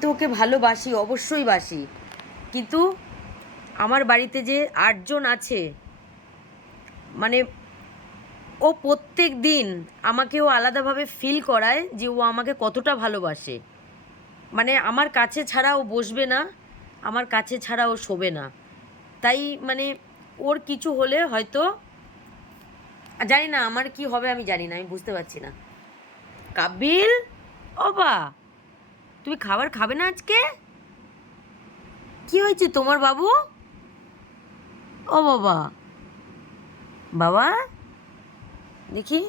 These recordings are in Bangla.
তো ওকে ভালোবাসি, অবশ্যই বাসি, কিন্তু আমার বাড়িতে যে 8 জন আছে, মানে ও প্রত্যেক দিন আমাকেও আলাদাভাবে ফিল করায় যে ও আমাকে কতটা ভালোবাসে। মানে আমার কাছে ছাড়া ও বসবে না, আমার কাছে ছাড়া ও শোবে না। তাই মানে ওর কিছু হলে হয়তো জানি না আমার কি হবে, আমি জানি না, আমি বুঝতে পারছি না। কাবিল, ও বা, তুমি খাবার খাবে না আজকে? কি হয়েছে তোমার বাবু? ও বাবা, বাবা দেখি।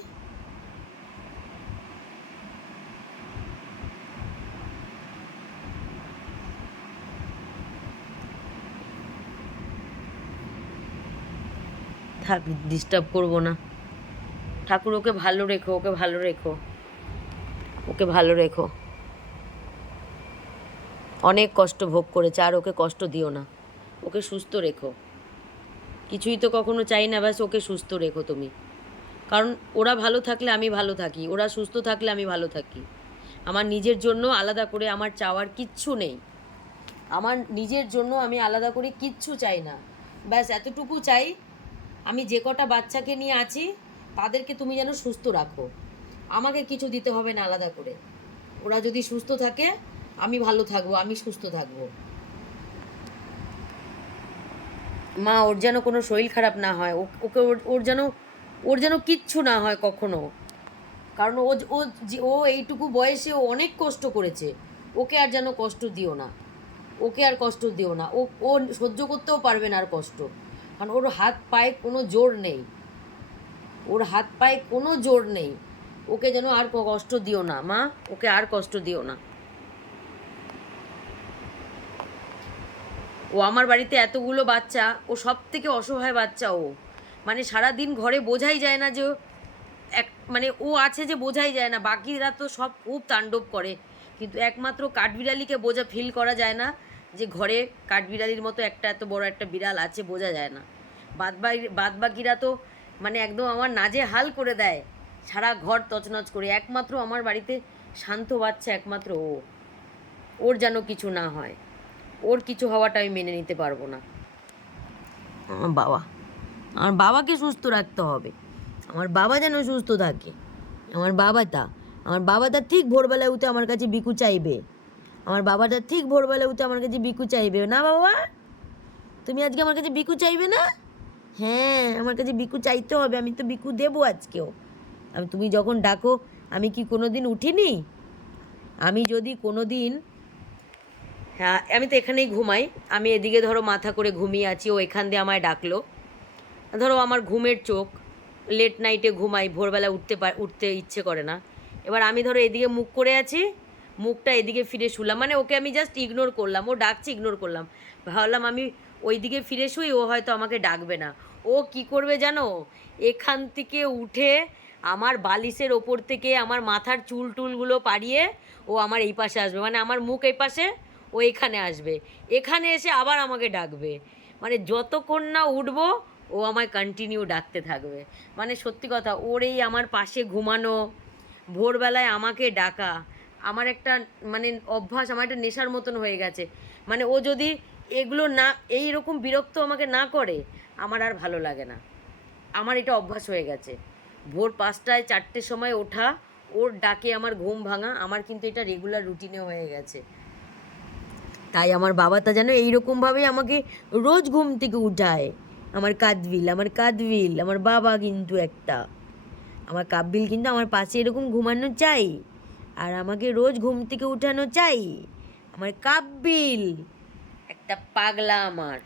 থাক, ডিস্টার্ব করবো না। ঠাকুর ওকে ভালো রেখো, ওকে ভালো রেখো, ওকে ভালো রেখো। অনেক কষ্ট ভোগ করেছে, আর ওকে কষ্ট দিও না, ওকে সুস্থ রেখো। কিছুই তো কখনো চাই না, ব্যাস ওকে সুস্থ রেখো তুমি। কারণ ওরা ভালো থাকলে আমি ভালো থাকি, ওরা সুস্থ থাকলে আমি ভালো থাকি। আমার নিজের জন্য আলাদা করে আমার চাওয়ার কিচ্ছু নেই। আমার নিজের জন্য আমি আলাদা করে কিচ্ছু চাই না, ব্যাস এতটুকু চাই, আমি যে কটা বাচ্চাকে নিয়ে আছি তাদেরকে তুমি যেন সুস্থ রাখো। আমাকে কিছু দিতে হবে না আলাদা করে। ওরা যদি সুস্থ থাকে আমি ভালো থাকবো, আমি সুস্থ থাকবো। মা, ওর যেন কোনো শরীর খারাপ না হয়, ওকে ওর যেন কিচ্ছু না হয় কখনো। কারণ ও ও ও এইটুকু বয়সে ও অনেক কষ্ট করেছে, ওকে আর যেন কষ্ট দিও না, ওকে আর কষ্ট দিও না। ও ও সহ্য করতেও পারবে না আর কষ্ট, কারণ ওর হাত পায়ে কোনো জোর নেই, ওর হাত পায়ে কোনো জোর নেই। ওকে যেন আর কষ্ট দিও না মা, ওকে আর কষ্ট দিও না। ও আমার বাড়িতে এতগুলো বাচ্চা, ও সব থেকে অসহায় বাচ্চা ও। মানে সারাদিন ঘরে বোঝাই যায় না যে এক, মানে ও আছে যে বোঝাই যায় না, বাকিরা তো সব খুব তাণ্ডব করে, কিন্তু একমাত্র কাঠবিড়ালিকে বোঝা ফিল করা যায় না যে ঘরে কাঠবিড়ালির মতো একটা এত বড় একটা বিড়াল আছে, বোঝা যায় না। বাদবাকিরা তো মানে একদম আমার নাজে হাল করে দেয়, সারা ঘর তছনছ করে। একমাত্র আমার বাড়িতে শান্ত বাচ্চা একমাত্র ও। ওর যেন কিছু না হয়, ওর কিছু হওয়াটা আমি মেনে নিতে পারবো না। আমার বাবা, আমার বাবাকে সুস্থ রাখতে হবে, আমার বাবা যেন সুস্থ থাকে। আমার বাবাটা ঠিক ভোরবেলায় উঠে আমার কাছে বিকু চাইবে, আমার বাবাটা ঠিক ভোরবেলায় উঠে আমার কাছে বিকু চাইবে না বাবা? তুমি আজকে আমার কাছে বিকু চাইবে না? হ্যাঁ, আমার কাছে বিকু চাইতে হবে, আমি তো বিকু দেবো আজকেও। তুমি যখন ডাকো আমি কি কোনো দিন উঠিনি? আমি যদি কোনো দিন, হ্যাঁ আমি তো এখানেই ঘুমাই, আমি এদিকে ধরো মাথা করে ঘুমিয়ে আছি, ও এখান দিয়ে আমায় ডাকলো। ধরো আমার ঘুমের চোখ, লেট নাইটে ঘুমাই, ভোরবেলা উঠতে ইচ্ছে করে না। এবার আমি ধরো এদিকে মুখ করে আছি, মুখটা এদিকে ফিরে শুলাম, মানে ওকে আমি জাস্ট ইগনোর করলাম, ও ডাকছে ইগনোর করলাম। ভাবলাম আমি ওই দিকে ফিরে শুই, ও হয়তো আমাকে ডাকবে না। ও কি করবে জানো? এখান থেকে উঠে আমার বালিশের ওপর থেকে আমার মাথার চুল টুলগুলো পাড়িয়ে ও আমার এই পাশে আসবে, মানে আমার মুখ এই পাশে, ও এখানে আসবে, এখানে এসে আবার আমাকে ডাকবে। মানে যতক্ষণ না উঠবো ও আমায় কন্টিনিউ ডাকতে থাকবে। মানে সত্যি কথা, ওর এই আমার পাশে ঘুমানো, ভোরবেলায় আমাকে ডাকা, আমার একটা মানে অভ্যাস, আমার একটা নেশার মতন হয়ে গেছে। মানে ও যদি এগুলো না, এই রকম বিরক্ত আমাকে না করে, আমার আর ভালো লাগে না। আমার এটা অভ্যাস হয়ে গেছে, ভোর 5টায় 4টের সময় ওঠা, ওর ডাকে আমার ঘুম ভাঙা, আমার কিন্তু এটা রেগুলার রুটিনে হয়ে গেছে। তাই আমার বাবাটা যেন এইরকমভাবে আমাকে রোজ ঘুম থেকে উঠায়। আমার বাবা কিন্তু একটা, আমার কাব্বিল কিন্তু আমার পাশে এরকম ঘুমানো চাই, আর আমাকে রোজ ঘুম থেকে উঠানো চাই। আমার কাব্বিল একটা পাগলা আমার।